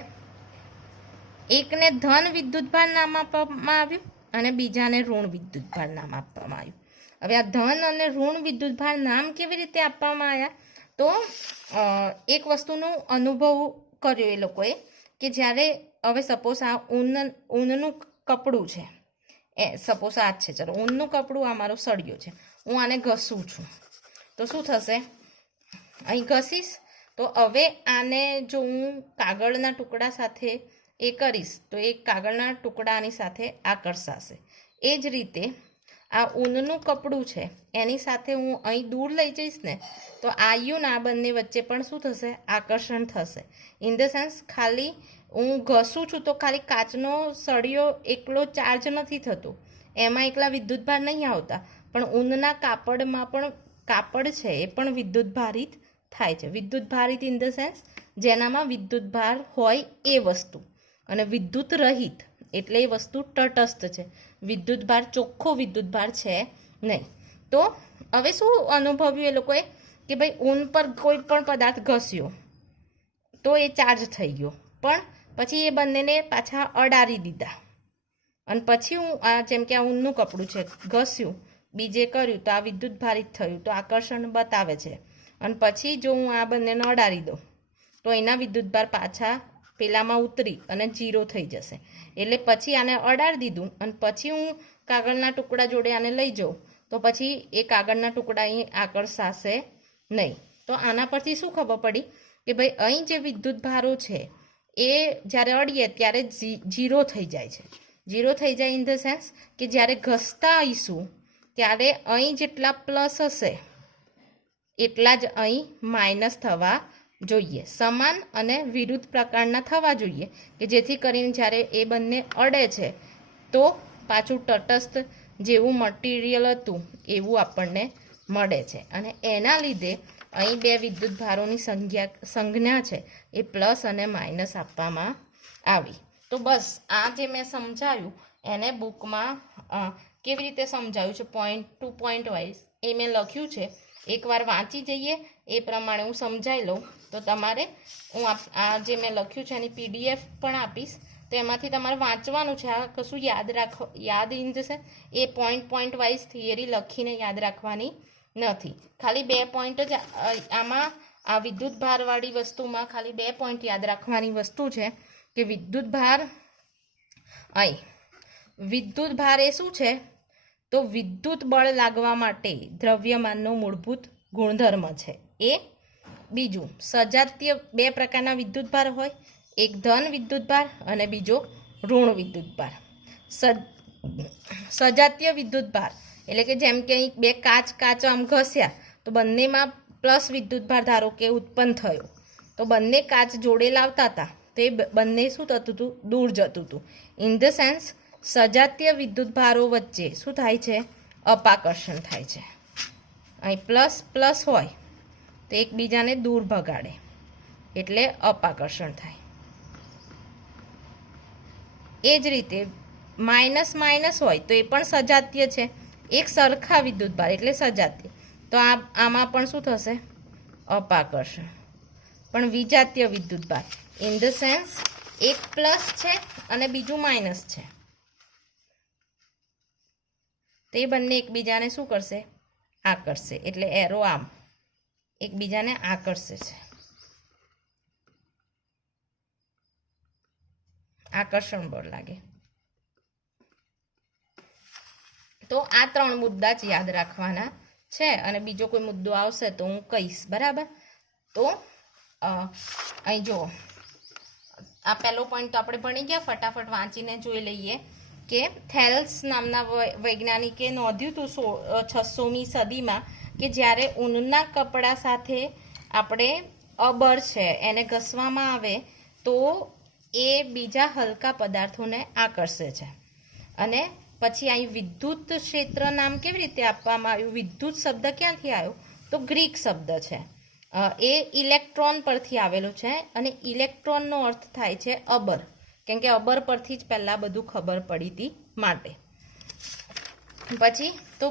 એકને ધન વિદ્યુત ભાર નામ આપવામાં આવ્યું અને બીજાને ઋણ વિદ્યુત ભાર નામ આપવામાં આવ્યું. હવે આ ધન અને ઋણ વિદ્યુત ભાર નામ કેવી રીતે આપવામાં આવ્યા? તો એક વસ્તુનો અનુભવ કર્યો એ લોકોએ કે જ્યારે હવે સપોઝ આ ઊનનું કપડું છે, સપોઝ આ જ છે, ચલો ઊનનું કપડું આ મારો સળિયો છે, હું આને ઘસું છું તો શું થશે? અહીં ઘસીશ તો હવે આને જો હું કાગળના ટુકડા સાથે એ કરીશ તો એ કાગળના ટુકડાની સાથે આકર્ષાશે. એ જ રીતે આ ઊનનું કપડું છે એની સાથે હું અહીં દૂર લઈ જઈશ ને તો આયુ ને આ બંને વચ્ચે પણ શું થશે? આકર્ષણ થશે. ઇન ધ સેન્સ ખાલી હું ઘસું છું તો ખાલી કાચનો સળિયો એકલો ચાર્જ નથી થતો, એમાં એકલા વિદ્યુત ભાર નહીં આવતા, પણ ઊનના કાપડમાં પણ કાપડ છે એ પણ વિદ્યુત ભારિત થાય છે. વિદ્યુત ભારિત ઇન ધ સેન્સ જેનામાં વિદ્યુત ભાર હોય એ વસ્તુ, અને વિદ્યુત રહિત એટલે એ વસ્તુ તટસ્થ છે. વિદ્યુત ભાર ચોખ્ખો વિદ્યુત ભાર છે નહીં. તો હવે શું અનુભવ્યું એ લોકોએ કે ભાઈ ઊન પર કોઈ પણ પદાર્થ ઘસ્યો તો એ ચાર્જ થઈ ગયો, પણ પછી એ બંનેને પાછા અડારી દીધા અને પછી હું જેમ કે આ ઊનનું કપડું છે ઘસ્યું, બીજે કર્યું તો આ વિદ્યુત ભારિત થયું તો આકર્ષણ બતાવે છે, અને પછી જો હું આ બંનેને અડારી દઉં તો એના વિદ્યુત ભાર પાછા પેલામાં ઉતરી અને 0 થઈ જશે. એટલે પછી આને અડાડી દીધું અને પછી હું કાગળના ટુકડા જોડે આને લઈ જાઉં તો પછી એ કાગળના ટુકડા અહીં આકર્ષાશે નહીં. તો આના પરથી શું ખબર પડી કે ભાઈ અહીં જે વિદ્યુત ભારો છે એ જ્યારે અડીએ ત્યારે 0 થઈ જાય છે. 0 થઈ જાય ઇન ધ સેન્સ કે જ્યારે ઘસતા આવીશું ત્યારે અહીં જેટલા પ્લસ હશે એટલા જ અહીં માઇનસ થવા જોઈએ. સમાન અને વિરુદ્ધ પ્રકારના થવા જોઈએ કે જેથી કરીને જ્યારે એ બંને અડે છે તો પાછું તટસ્થ જેવું મટીરિયલ હતું એવું આપણને મળે છે. અને એના લીધે અહીં બે વિદ્યુત ભારોની સંજ્ઞા છે એ પ્લસ અને માઇનસ આપવામાં આવી. તો બસ આ જે મેં સમજાવ્યું એને બુકમાં કેવી રીતે સમજાવ્યું છે પોઈન્ટ ટુ પોઈન્ટ વાઇઝ એ મેં લખ્યું છે. એકવાર વાંચી જઈએ એ પ્રમાણે હું સમજાવી લઉં તો તમારે હું આ જે મેં લખ્યું છે એની PDF પણ આપીશ, તો એમાંથી તમારે વાંચવાનું છે. આ કશું યાદ ઇન જશે એ પોઈન્ટ વાઇઝ થિયરી લખીને યાદ રાખવાની નથી. ખાલી 2 પોઈન્ટ જ આમાં આ વિદ્યુત ભારવાળી વસ્તુમાં ખાલી 2 પોઈન્ટ યાદ રાખવાની વસ્તુ છે કે વિદ્યુત ભાર અહીં વિદ્યુત ભાર એ શું છે? તો વિદ્યુત બળ લાગવા માટે દ્રવ્યમાનનો મૂળભૂત ગુણધર્મ છે એ. બીજું સજાતીય 2 પ્રકારના વિદ્યુત ભાર હોય, એક ધન વિદ્યુત ભાર અને બીજો ઋણ વિદ્યુત ભાર. સજાતીય વિદ્યુત ભાર એટલે કે જેમ કે અહીં 2 કાચ આમ ઘસ્યા તો બંનેમાં પ્લસ વિદ્યુત ભાર ધારો કે ઉત્પન્ન થયો તો બંને કાચ જોડે લાવતા હતા તો એ બંને શું થતું હતું? દૂર જતું હતું. ઇન ધ સેન્સ સજાતીય વિદ્યુત ભારો વચ્ચે શું થાય છે? અપાકર્ષણ થાય છે. અહીં પ્લસ હોય તો એકબીજાને દૂર ભગાડે એટલે અપાકર્ષણ થાય. એ જ રીતે માઇનસ હોય તો એ પણ સજાતીય છે, એક સરખા વિદ્યુત ભાર એટલે સજાતીય. તો આમાં પણ શું થશે? અપાકર્ષણ. પણ વિજાતીય વિદ્યુત ભાર ઇન ધ સેન્સ એક પ્લસ છે અને બીજું માઇનસ છે, તે બંને એકબીજાને શું કરશે? આકર્ષશે. એટલે એરો આમ એકબીજાને આકર્ષે છે, આકર્ષણ બળ લાગે. તો આ 3 મુદ્દા જ યાદ રાખવાના છે અને બીજો કોઈ મુદ્દો આવશે તો હું કહીશ, બરાબર? તો અહીં જુઓ, આ પહેલો પોઈન્ટ તો આપણે ભણી ગયા, ફટાફટ વાંચીને જોઈ લઈએ કે થેલ્સ નામના વૈજ્ઞાનિકે નોંધ્યું હતું 600મી સદીમાં કે જ્યારે ઊનના કપડાં સાથે આપણે અબર છે એને ઘસવામાં આવે તો એ બીજા હલકા પદાર્થોને આકર્ષે છે. અને પછી અહીં વિદ્યુત ક્ષેત્ર નામ કેવી રીતે આપવામાં આવ્યું? વિદ્યુત શબ્દ ક્યાંથી આવ્યો? તો ગ્રીક શબ્દ છે. એ ઇલેક્ટ્રોન પરથી આવેલું છે અને ઇલેક્ટ્રોનનો અર્થ થાય છે અબર, કેમ કે અબર પરથી જ પહેલાં બધું ખબર પડી હતી માટે. પછી તો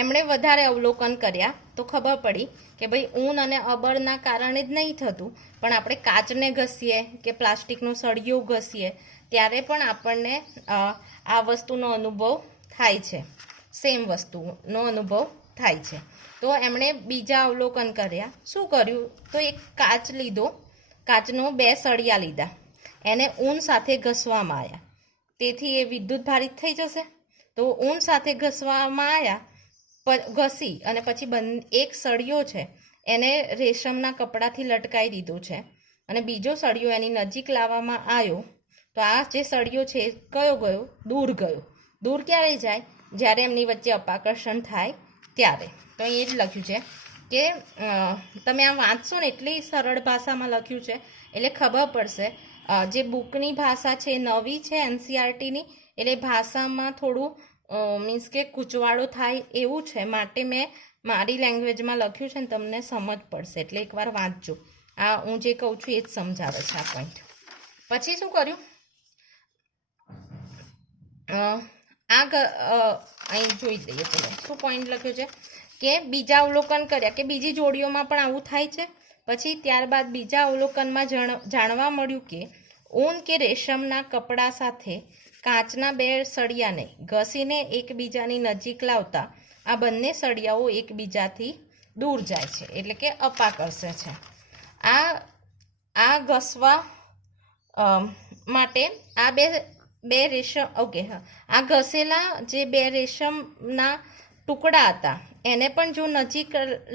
એમણે વધારે અવલોકન કર્યા તો ખબર પડી કે ભાઈ ઊન અને અબરના કારણે જ નહીં થતું, પણ આપણે કાચને ઘસીએ કે પ્લાસ્ટિકનો સળિયો ઘસીએ ત્યારે પણ આપણને આ વસ્તુનો અનુભવ થાય છે, સેમ વસ્તુનો અનુભવ થાય છે. તો એમણે બીજા અવલોકન કર્યા. શું કર્યું? તો એક કાચ લીધો, કાચનો 2 સળિયા લીધા, એને ઊન સાથે ઘસવામાં આવ્યા, તેથી એ વિદ્યુત ભારિત થઈ જશે. તો ઊન સાથે ઘસવામાં આવ્યા, ઘસી અને પછી એક સળિયો છે એને રેશમના કપડાથી લટકાવી દીધો છે અને બીજો સળિયો એની નજીક લાવવામાં આવ્યો. તો આ જે સળિયો છે કયો ગયો? દૂર ગયો. દૂર ક્યારે જાય? જ્યારે એમની વચ્ચે અપાકર્ષણ થાય ત્યારે. તો અહીં એ જ લખ્યું છે કે તમે આ વાંચશો ને એટલી સરળ ભાષામાં લખ્યું છે એટલે ખબર પડશે. જે બુકની ભાષા છે નવી છે NCERTની, એટલે ભાષામાં થોડું મીન્સ કે કૂચવાડો થાય એવું છે, માટે મેં મારી લેંગ્વેજમાં લખ્યું છે ને તમને સમજ પડશે, એટલે એકવાર વાંચજો. આ હું જે કહું છું એ જ સમજાવે છે આ પોઈન્ટ. પછી શું કર્યું? અહીં જોઈ લઈએ ચલો શું પોઈન્ટ લખ્યો છે કે બીજા અવલોકન કર્યા કે બીજી જોડીઓમાં પણ આવું થાય છે. પછી ત્યારબાદ બીજા અવલોકનમાં જાણવા મળ્યું કે ઊન કે રેશમના કપડાં સાથે કાચના 2 સળિયાને ઘસીને એકબીજાની નજીક લાવતા આ બંને સળિયાઓ એકબીજાથી દૂર જાય છે, એટલે કે અપાકર્ષે છે. આ ઘસવા માટે આ બે રેશમ આ ઘસેલા જે 2 રેશમના ટુકડા હતા એને પણ જો નજીક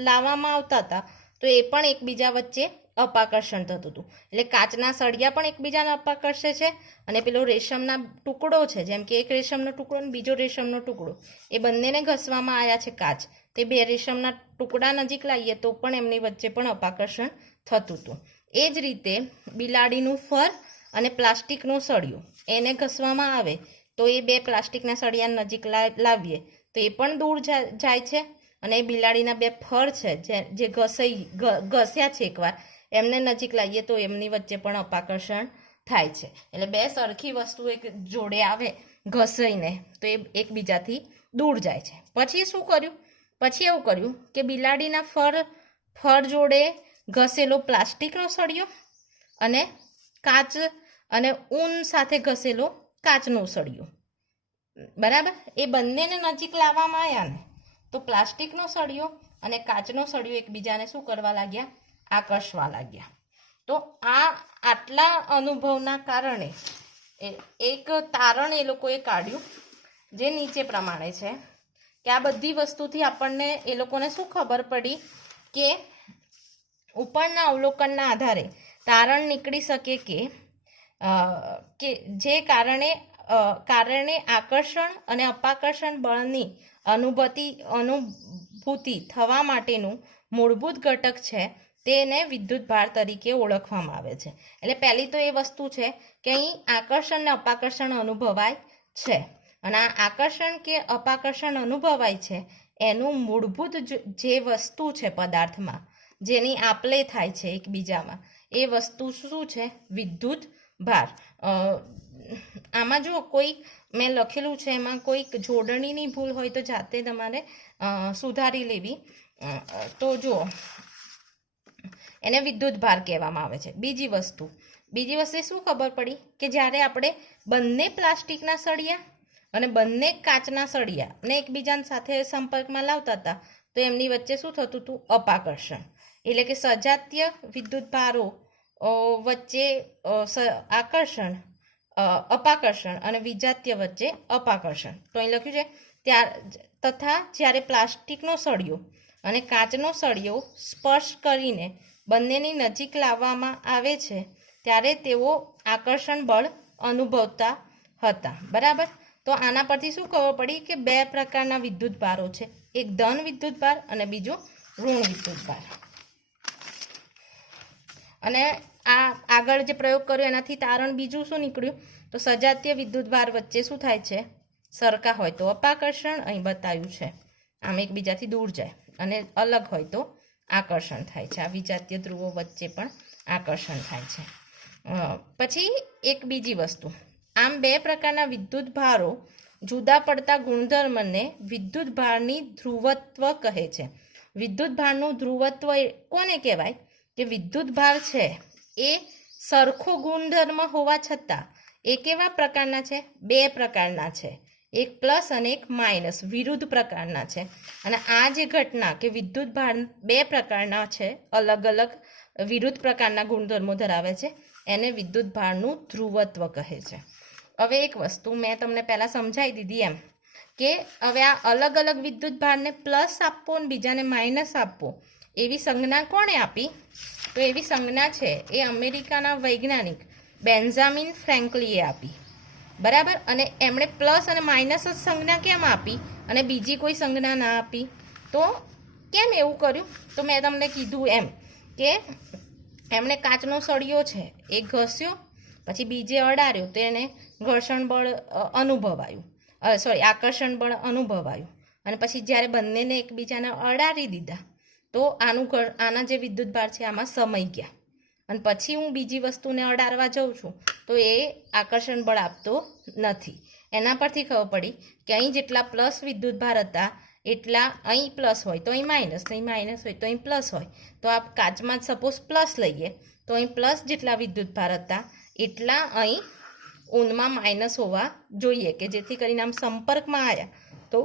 લાવવામાં આવતા હતા તો એ પણ એકબીજા વચ્ચે અપાકર્ષણ થતું હતું. એટલે કાચના સળિયા પણ એકબીજાને અપાકર્ષે છે અને પેલો રેશમના ટુકડો છે, જેમ કે એક રેશમનો ટુકડો અને બીજો રેશમનો ટુકડો, એ બંનેને ઘસવામાં આવ્યા છે કાચ, તે 2 રેશમના ટુકડા નજીક લાવીએ તો પણ એમની વચ્ચે પણ અપાકર્ષણ થતું હતું. એ જ રીતે બિલાડીનું ફર અને પ્લાસ્ટિકનો સળિયો એને ઘસવામાં આવે તો એ 2 પ્લાસ્ટિકના સળિયા નજીક લાવીએ તો એ પણ દૂર જાય છે અને બિલાડીના 2 ફર છે જે ઘસ્યા છે એકવાર, એમને નજીક લાવીએ તો એમની વચ્ચે પણ અપાકર્ષણ થાય છે. એટલે 2 સરખી વસ્તુ એક જોડે આવે ઘસાઈને તો એ એકબીજાથી દૂર જાય છે. પછી શું કર્યું? પછી એવું કર્યું કે બિલાડીના ફર જોડે ઘસેલો પ્લાસ્ટિકનો સળિયો અને કાચ અને ઊન સાથે ઘસેલો કાચનો સળિયો, બરાબર, એ બંનેને નજીક લાવવામાં આવ્યા ને તો પ્લાસ્ટિકનો સળિયો અને કાચનો સળિયો એકબીજાને શું કરવા લાગ્યા? આકર્ષવા લાગ્યા. તો આટલા અનુભવના કારણે એક તારણ એ લોકોએ કાઢ્યું જે નીચે પ્રમાણે છે કે આ બધી વસ્તુથી આપણને એ લોકોને શું ખબર પડી કે ઉપરના અવલોકનના આધારે તારણ નીકળી શકે કે જે કારણે આકર્ષણ અને અપાકર્ષણ બળની અનુભૂતિ થવા માટેનું મૂળભૂત ઘટક છે તેને વિદ્યુતભાર તરીકે ઓળખવામાં આવે છે. એટલે પહેલી તો એ વસ્તુ છે કે અહીં આકર્ષણ અને અપાકર્ષણ અનુભવાય છે અને આ આકર્ષણ કે અપાકર્ષણ અનુભવાય છે એનું મૂળભૂત જે વસ્તુ છે પદાર્થમાં જેની આપલે થાય છે એકબીજામાં, એ વસ્તુ શું છે? વિદ્યુત ભાર. આમાં જો કોઈ મેં લખેલું છે એમાં કોઈક જોડણીની ભૂલ હોય તો જાતે તમારે સુધારી લેવી. તો જુઓ, એને વિદ્યુત ભાર કહેવામાં આવે છે. બીજી વસ્તુ શું ખબર પડી કે જ્યારે આપણે બંને પ્લાસ્ટિકના સળિયા અને બંને કાચના સળિયા અને એકબીજા સાથે સંપર્કમાં લાવતા હતા તો એમની વચ્ચે શું થતું હતું? અપાકર્ષણ. એટલે કે સજાતીય વિદ્યુત ભારો વચ્ચે અપાકર્ષણ અને વિજાતીય વચ્ચે અપાકર્ષણ. તો અહીં લખ્યું છે તથા જ્યારે પ્લાસ્ટિકનો સળિયો અને કાચનો સળિયો સ્પર્શ કરીને બંનેની નજીક લાવવામાં આવે છે ત્યારે તેઓ આકર્ષણ બળ અનુભવતા હતા. બરાબર. તો આના પરથી શું ખબર પડી કે બે પ્રકારના વિદ્યુત ભારો છે, એક ધન વિદ્યુત ભાર અને બીજું ઋણ વિદ્યુત ભાર. અને આ આગળ જે પ્રયોગ કર્યો એનાથી તારણ બીજું શું નીકળ્યું, તો સજાતીય વિદ્યુત ભાર વચ્ચે શું થાય છે, સરખા હોય તો અપાકર્ષણ, અહીં બતાવ્યું છે આમ એકબીજાથી દૂર જાય, અને અલગ હોય તો આકર્ષણ થાય છે. આ વિજાતીય ધ્રુવો વચ્ચે પણ આકર્ષણ થાય છે. પછી એક બીજી વસ્તુ, આમ બે પ્રકારના વિદ્યુત ભારો જુદા પડતા ગુણધર્મને વિદ્યુત ભારની ધ્રુવત્વ કહે છે. વિદ્યુત ભારનું ધ્રુવત્વ કોને કહેવાય કે વિદ્યુત ભાર છે એ સરખો ગુણધર્મ હોવા છતાં એ કેવા પ્રકારના છે, બે પ્રકારના છે, એક પ્લસ અને એક માઇનસ, વિરુદ્ધ પ્રકારના છે. અને આ જે ઘટના કે વિદ્યુત ભાર બે પ્રકારના છે, અલગ અલગ વિરુદ્ધ પ્રકારના ગુણધર્મો ધરાવે છે, એને વિદ્યુત ભારનું ધ્રુવત્વ કહે છે. હવે એક વસ્તુ મેં તમને પહેલાં સમજાવી દીધી એમ કે હવે આ અલગ અલગ વિદ્યુત ભારને પ્લસ આપવો અને બીજાને માઇનસ આપવો એવી સંજ્ઞા કોણે આપી, તો એવી સંજ્ઞા છે એ અમેરિકાના વૈજ્ઞાનિક બેન્જામિન ફ્રેન્કલીએ આપી. બરાબર. અને એમણે પ્લસ અને માઇનસ જ સંજ્ઞા કેમ આપી અને બીજી કોઈ સંજ્ઞા ના આપી, તો કેમ એવું કર્યું, તો મેં તમને કીધું એમ કે એમણે કાચનો સળિયો છે એ ઘસ્યો, પછી બીજે અડાડ્યો તો એને ઘર્ષણ બળ અનુભવાયું, આકર્ષણ બળ અનુભવાયું, અને પછી જ્યારે બંનેને એકબીજાને અડાડી દીધા તો આના જે વિદ્યુત ભાર છે આમાં સમાઈ ગયા, અને પછી હું બીજી વસ્તુને અડાડવા જાઉં છું તો એ આકર્ષણ બળ આપતો નથી. એના પરથી ખબર પડી કે અહીં જેટલા પ્લસ વિદ્યુત ભાર હતા એટલા અહીં પ્લસ હોય તો અહીં માઇનસ, અહીં માઇનસ હોય તો અહીં પ્લસ હોય. તો આ કાચમાં સપોઝ પ્લસ લઈએ તો અહીં પ્લસ જેટલા વિદ્યુત ભાર હતા એટલા અહીં ઊનમાં માઇનસ હોવા જોઈએ, કે જેથી કરીને આમ સંપર્કમાં આવ્યા તો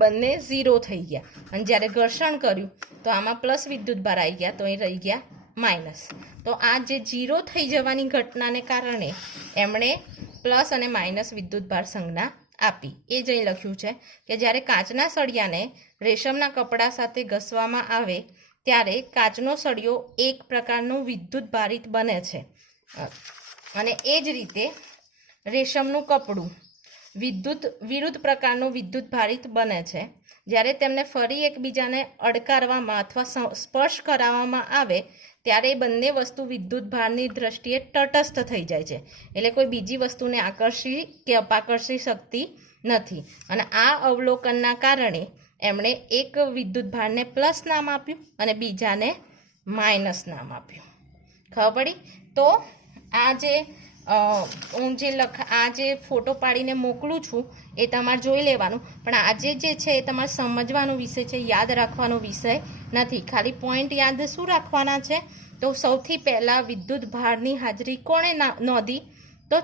બંને ઝીરો થઈ ગયા, અને જ્યારે ઘર્ષણ કર્યું તો આમાં પ્લસ વિદ્યુત ભાર આવી ગયા તો અહીં રહી ગયા માઇનસ. તો આ જે ઝીરો થઈ જવાની ઘટનાને કારણે એમણે પ્લસ અને માઇનસ વિદ્યુત ભાર સંજ્ઞા આપી. એ જ અહીં લખ્યું છે કે જ્યારે કાચના સળિયાને રેશમના કપડા સાથે ઘસવામાં આવે ત્યારે કાચનો સળિયો એક પ્રકારનું વિદ્યુત ભારિત બને છે, અને એ જ રીતે રેશમનું કપડું વિરુદ્ધ પ્રકારનું વિદ્યુત ભારિત બને છે. જ્યારે તેમને ફરી એકબીજાને અડકારવામાં અથવા સ્પર્શ કરાવવામાં આવે ત્યારે બંને વસ્તુ વિદ્યુત ભારની દ્રષ્ટિએ તટસ્થ થઈ જાય છે, એટલે કોઈ બીજી વસ્તુને આકર્ષી કે અપાકર્ષી શકતી નથી. અને આ અવલોકનના કારણે એમણે એક વિદ્યુત ભારને પ્લસ નામ આપ્યું અને બીજાને માઇનસ નામ આપ્યું. ખબર પડી? તો આ જે ફોટો પાડીને મોકલું છું એ તમારે જોઈ લેવાનું, પણ આજે જે છે એ તમારે સમજવાનો વિષય છે, યાદ રાખવાનો વિષય નથી. ખાલી પોઈન્ટ યાદ શું રાખવાના છે, તો સૌથી પહેલાં વિદ્યુત ભારની હાજરી કોણે નોંધી, તો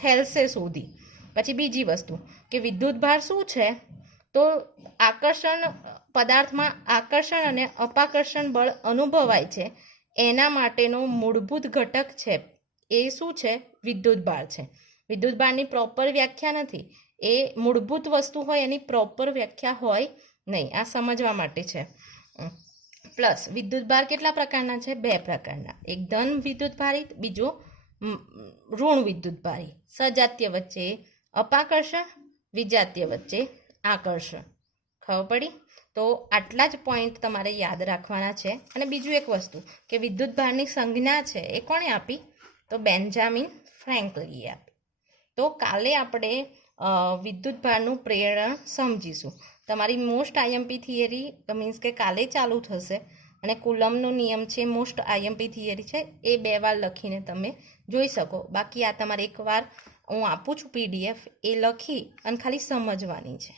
થેલ્સે શોધી. પછી બીજી વસ્તુ કે વિદ્યુત ભાર શું છે, તો પદાર્થમાં આકર્ષણ અને અપાકર્ષણ બળ અનુભવાય છે એના માટેનો મૂળભૂત ઘટક છે એ શું છે, વિદ્યુત ભાર છે. વિદ્યુત ભારની પ્રોપર વ્યાખ્યા નથી, એ મૂળભૂત વસ્તુ હોય એની પ્રોપર વ્યાખ્યા હોય નહીં. આ સમજવા માટે છે. પ્લસ વિદ્યુત ભાર કેટલા પ્રકારના છે, બે પ્રકારના, એક ધન વિદ્યુત ભારિત, બીજો ઋણ વિદ્યુત ભારિત. સજાતીય વચ્ચે અપાકર્ષણ, વિજાતીય વચ્ચે આકર્ષણ. ખબર પડી? તો આટલા જ પોઈન્ટ તમારે યાદ રાખવાના છે. અને બીજું એક વસ્તુ કે વિદ્યુત ભારની સંજ્ઞા છે એ કોણે આપી, તો બેન્જામિન ફ્રેન્કલીએ આપી. તો કાલે આપણે વિદ્યુત ભારનું પ્રેરણ સમજીશું. તમારી મોસ્ટ આઈએમપી થિયરી મીન્સ કે કાલે ચાલુ થશે, અને કુલમનો નિયમ છે મોસ્ટ આઈએમપી થિયરી છે, એ 2 વાર લખીને તમે જોઈ શકો. બાકી આ તમારે એકવાર હું આપું છું PDF, એ લખી અને ખાલી સમજવાની છે.